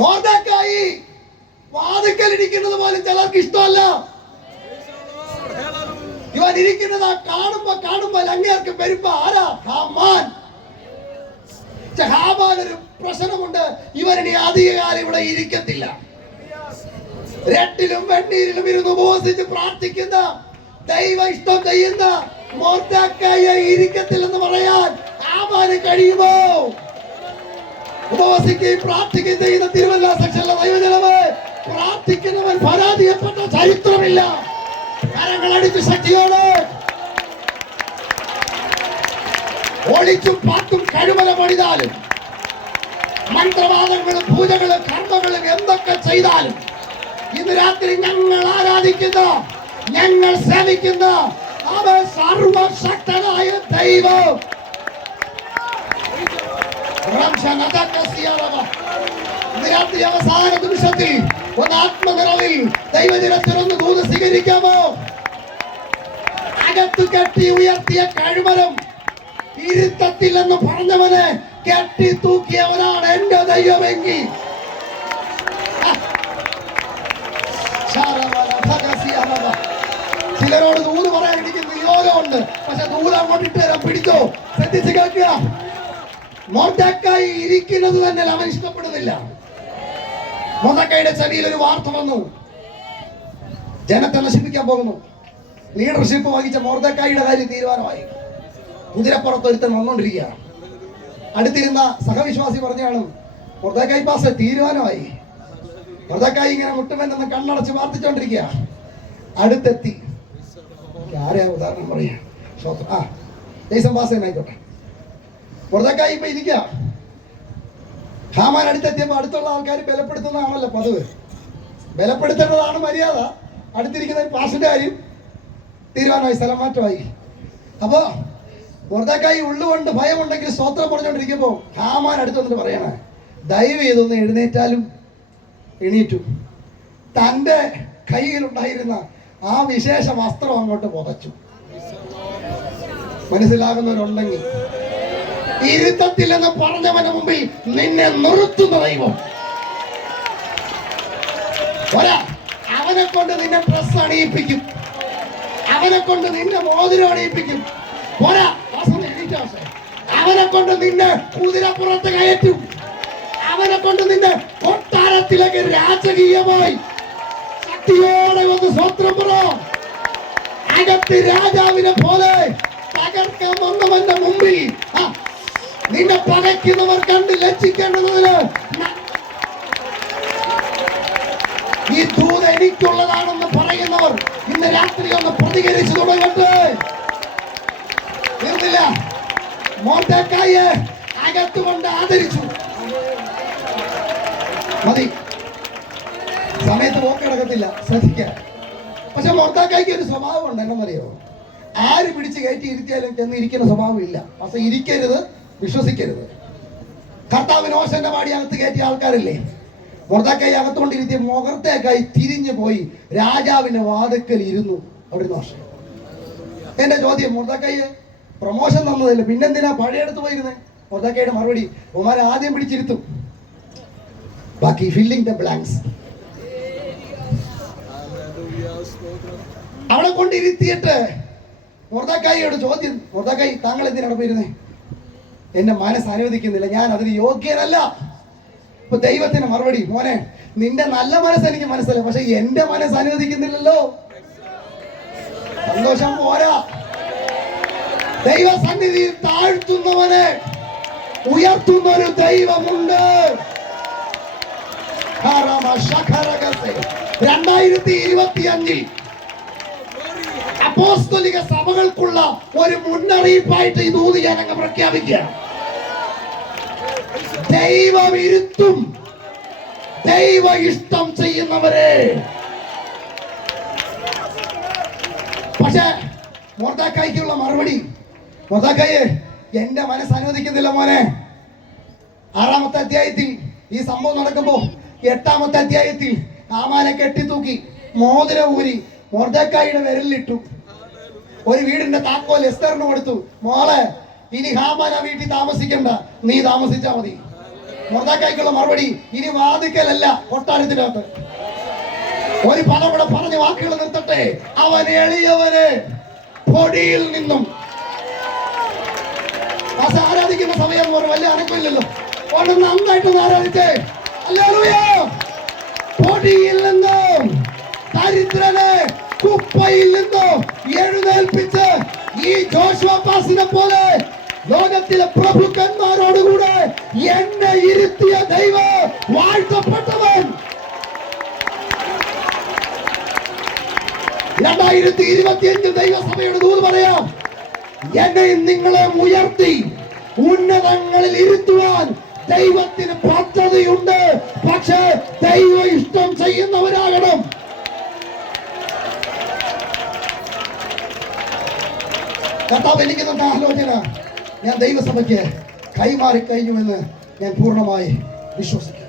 മോർദക്കായി വാതിക്കൽ ഇരിക്കുന്നത് പോലും ചിലർക്ക് ഇഷ്ടമല്ല. ഇവൻ ഇരിക്കുന്നത് ആ കാണുമ്പോ കാണുമ്പോ അങ്ങേർക്ക് പെരുപ്പ ആരാ? ഒരു പ്രശ്നമുണ്ട്. ഇവരിനി അധികകാലം ഇവിടെ ഇരിക്കത്തില്ല. രട്ടിലും വെണ്ണീരിലും ഇരുന്ന് ഉപവസിച്ച് പ്രാർത്ഥിക്കുന്ന ദൈവ ഇഷ്ടം ചെയ്യുന്ന മോർദക്കായി ഇരിക്കത്തില്ലെന്ന് പറയാൻ ആമാന് കഴിയുമോ? ഉപവസിക്കുകയും പ്രാർത്ഥിക്കുകയും ചെയ്യുന്ന തിരുവല്ല സെക്ഷനിലെ ദൈവജനമേ പ്രാർത്ഥിക്കുന്നവൻ പരാജയപ്പെട്ട ചരിത്രമില്ല. ശക്തിയോട് ശക്തിയോടെ. ഒളിച്ചും പാട്ടും കഴിവല പണിതാലും മന്ത്രവാദങ്ങളും പൂജകളും കർമ്മങ്ങളും എന്തൊക്കെ ചെയ്താലും ഇന്ന് രാത്രി ഞങ്ങൾ ആരാധിക്കുന്ന ഞങ്ങൾ സേവിക്കുന്ന അവ സർവശക്തനായ ദൈവം. ഇന്ന് രാത്രി അവസാന നിമിഷത്തിൽ ഒന്ന് ആത്മനിറവിൽ ദൈവദിനത്തിൽ ഒന്ന് ദൂത് സ്വീകരിക്കാമോ? അകത്ത് കെട്ടി ഉയർത്തിയ കഴിമരം ഇരുത്തത്തില്ലെന്ന് പറഞ്ഞവനെ കെട്ടി തൂക്കിയവനാണ് എന്റെ ദൈവമെങ്കിൽ. ചിലരോട് ദൂത് പറയാനിരിക്കുന്ന എനിക്ക് നിയോഗമുണ്ട് പക്ഷെ ദൂത് അങ്ങോട്ട് ഇട്ട് പിടിച്ചോ? ശ്രദ്ധിച്ച് കേൾക്കുക. മൊർദക്കായി ഇരിക്കുന്നത് തന്നെ അവൻ ഇഷ്ടപ്പെടുന്നില്ല. മൊർദക്കായുടെ ചെവിയിൽ ഒരു വാർത്ത വന്നു. ജനത്തെ നശിപ്പിക്കാൻ പോകുന്നു. ലീഡർഷിപ്പ് വഹിച്ച മൊർദക്കായുടെ കാര്യം തീരുമാനമായി. കുതിരപ്പുറത്ത് ഒരുത്തൻ വന്നുകൊണ്ടിരിക്കുകയാണ് അടുത്തിരുന്ന സഹവിശ്വാസി പറഞ്ഞാണ് മൊർദക്കായി പാസ് തീരുമാനമായി. മൊർദക്കായി ഇങ്ങനെ മുട്ടുമെന്ന് കണ്ണടച്ച് പ്രാർത്ഥിച്ചുകൊണ്ടിരിക്കുക അടുത്തെത്തി. ആരെയാ ഉദാഹരണം പറയാ? ആ ദേശം പാസ് തന്നെ ആയിക്കോട്ടെ. മൊർദക്കായി ഇപ്പൊ ഇരിക്കുക ഹാമാൻ അടുത്തെത്തിയപ്പോ അടുത്തുള്ള ആൾക്കാർ ബലപ്പെടുത്തുന്നതാണല്ലോ പതിവ്. ബലപ്പെടുത്തേണ്ടതാണ് മര്യാദ. അടുത്തിരിക്കുന്ന പാസിന്റെ കാര്യം തീരുമാനമായി സ്ഥലം മാറ്റമായി. അപ്പോ മൊർദക്കായി ഉള്ളുകൊണ്ട് ഭയമുണ്ടെങ്കിൽ സ്വത്രം പറഞ്ഞുകൊണ്ടിരിക്കുമ്പോ ഹാമാൻ അടുത്ത് വന്നിട്ട് പറയണേ ദയവ് ചെയ്തൊന്ന് എഴുന്നേറ്റാലും എണീറ്റു. തന്റെ കയ്യിലുണ്ടായിരുന്ന ആ വിശേഷ വസ്ത്രം അങ്ങോട്ട് പുതച്ചു. മനസ്സിലാകുന്നവരുണ്ടെങ്കിൽ ഇരുത്തത്തില്ലെന്ന് പറഞ്ഞവന്റെ മുമ്പിൽ നിന്നെ നിർത്തുന്ന ദൈവം. ഒരാ അവനെ കൊണ്ട് നിന്നെ ഡ്രസ് അണിയിപ്പിക്കും. അവനെ കൊണ്ട് നിന്നെ മോതിരം അണിയിപ്പിക്കും. അവനെ കൊണ്ട് നിന്നെ കുതിരപ്പുറത്ത് കയറ്റും. അവനെ കൊണ്ട് നിന്നെ കൊട്ടാരത്തിലേക്ക് രാജകീയമായി. ശക്തിയോടെ ഒന്ന് സ്വത്രം പറ. അകത്ത് രാജാവിനെ പോലെ തകർക്കാൻ വന്നവന്റെ മുമ്പിൽ പകയ്ക്കുന്നവർ കണ്ട് ലജ്ജിക്കേണ്ടതിന് ഈ ദൂത് എനിക്കുള്ളതാണെന്ന് പറയുന്നവർ ഇന്ന് രാത്രി ഒന്ന് പ്രതികരിച്ചു തുടങ്ങട്ടെ. അകത്തുകൊണ്ട് ആദരിച്ചു. മതി. സമയത്ത് നോക്കിടക്കത്തില്ല ശ്രദ്ധിക്കാം. പക്ഷെ മോർത്താക്കായ്ക്ക് ഒരു സ്വഭാവം ഉണ്ട് എന്നറിയോ ആര് പിടിച്ച് കയറ്റി ഇരുത്തിയാലും ചെന്ന് ഇരിക്കുന്ന സ്വഭാവം ഇല്ല പക്ഷെ ഇരിക്കരുത്. വിശ്വസിക്കരുത്. കർത്താവ് ഓശന്റെ പാടി അകത്ത് കയറ്റിയ ആൾക്കാരില്ലേ? മുറത്താക്കായി അകത്തുകൊണ്ടിരുത്തിയ മുഖത്തേക്കായി തിരിഞ്ഞു പോയി രാജാവിന്റെ വാതുക്കൽ ഇരുന്നു. അവിടെ നോഷം എന്റെ ചോദ്യം മുറുതക്കയ്യെ പ്രൊമോഷൻ തന്നതല്ലേ പിന്നെന്തിനാ പഴയടുത്ത് പോയിരുന്നേ? മുറുതക്കയുടെ മറുപടി ഉമാർ ആദ്യം പിടിച്ചിരുത്തും. ബാക്കി ഫില്ലിംഗ് ദ ബ്ലാങ്ക്സ് അവിടെ കൊണ്ടിരുത്തിയിട്ട് മുറുതക്കായിയുടെ ചോദ്യം മുറുതക്കായി താങ്കൾ എന്തിനാണ് പോയിരുന്നേ? എന്റെ മനസ്സ് അനുവദിക്കുന്നില്ല. ഞാൻ അതിന് യോഗ്യനല്ല. ഇപ്പൊ ദൈവത്തിന് മറുപടി മോനെ നിന്റെ നല്ല മനസ്സ് എനിക്ക് മനസ്സിലായി. പക്ഷെ എന്റെ മനസ്സ് അനുവദിക്കുന്നില്ലല്ലോ. സന്തോഷം പോരാ. ദൈവ സന്നിധിയിൽ താഴ്ത്തുന്നവനെ ഉയർത്തുന്ന ഒരു ദൈവമുണ്ട് രണ്ടായിരത്തി ഇരുപത്തി അഞ്ചിൽ അപ്പോസ്തലിക സഭകൾക്കുള്ള ഒരു മുന്നറിയിപ്പായിട്ട് ഈ ദൂത് ഞാൻ അങ്ങ് പ്രഖ്യാപിക്കുകയാണ് ദൈവം ഇരുത്തും. ദൈവ ഇഷ്ടം ചെയ്യുന്നവരെ. പക്ഷെ മോർദാക്കായ്ക്കുള്ള മറുപടി. മോർദാക്കായെ എന്റെ മനസ്സ് അനുവദിക്കുന്നില്ല മോനെ. ആറാമത്തെ അധ്യായത്തിൽ ഈ സംഭവം നടക്കുമ്പോ എട്ടാമത്തെ അധ്യായത്തിൽ ആമാനെ കെട്ടിത്തൂക്കി മോതിര ഊരി മോർദക്കായുടെ വിരലിലിട്ടു. ഒരു വീടിന്റെ താക്കോൽ എസ്തറിന് കൊടുത്തു. മോളെ ഇനി ഹാമാൻ ആ വീട്ടിൽ താമസിക്കണ്ട. നീ താമസിച്ചാ മതി. മൊർദാക്കായ്ക്കുള്ള മറുപടി ഇനി വാതിക്കലല്ല കൊട്ടാരത്തിനകത്ത്. ഒരു പദം കൂടെ പറഞ്ഞ വാക്കുകൾ നിർത്തട്ടെ. അവൻ എളിയവന് പൊടിയിൽ നിന്നും. ആരാധിക്കുന്ന സമയം ഒരു വലിയ അനക്കമില്ലല്ലോ. അതുകൊണ്ട് നന്നായിട്ടൊന്ന് ആരാധിച്ചേ. ഹല്ലേലൂയ. പൊടിയിൽ നിന്നും. ദരിദ്രനെ കുപ്പയിൽ നിന്നും. എഴുന്നേൽപ്പിച്ച് ഈ ജോഷുവ പാസിനെ പോലെ ലോകത്തിലെ പ്രഭുക്കന്മാരോടുകൂടെ എന്നെ ഇരുത്തിയ ദൈവം വാഴ്ത്തപ്പെട്ടവൻ. രണ്ടായിരത്തി ഇരുപത്തിയഞ്ച് ദൈവസഭയുടെ ദൂത് പറയാം എന്നെയും നിങ്ങളെ ഉയർത്തി ഉന്നതങ്ങളിൽ ഇരുത്തുവാൻ ദൈവത്തിന് പദ്ധതിയുണ്ട്. പക്ഷേ ദൈവ ഇഷ്ടം ചെയ്യുന്നവരാകണം. കർത്താവ് എനിക്ക് തന്ന ആലോചന ഞാൻ ദൈവസഭയ്ക്ക് കൈമാറി കഴിഞ്ഞുവെന്ന് ഞാൻ പൂർണമായി വിശ്വസിക്കുന്നു.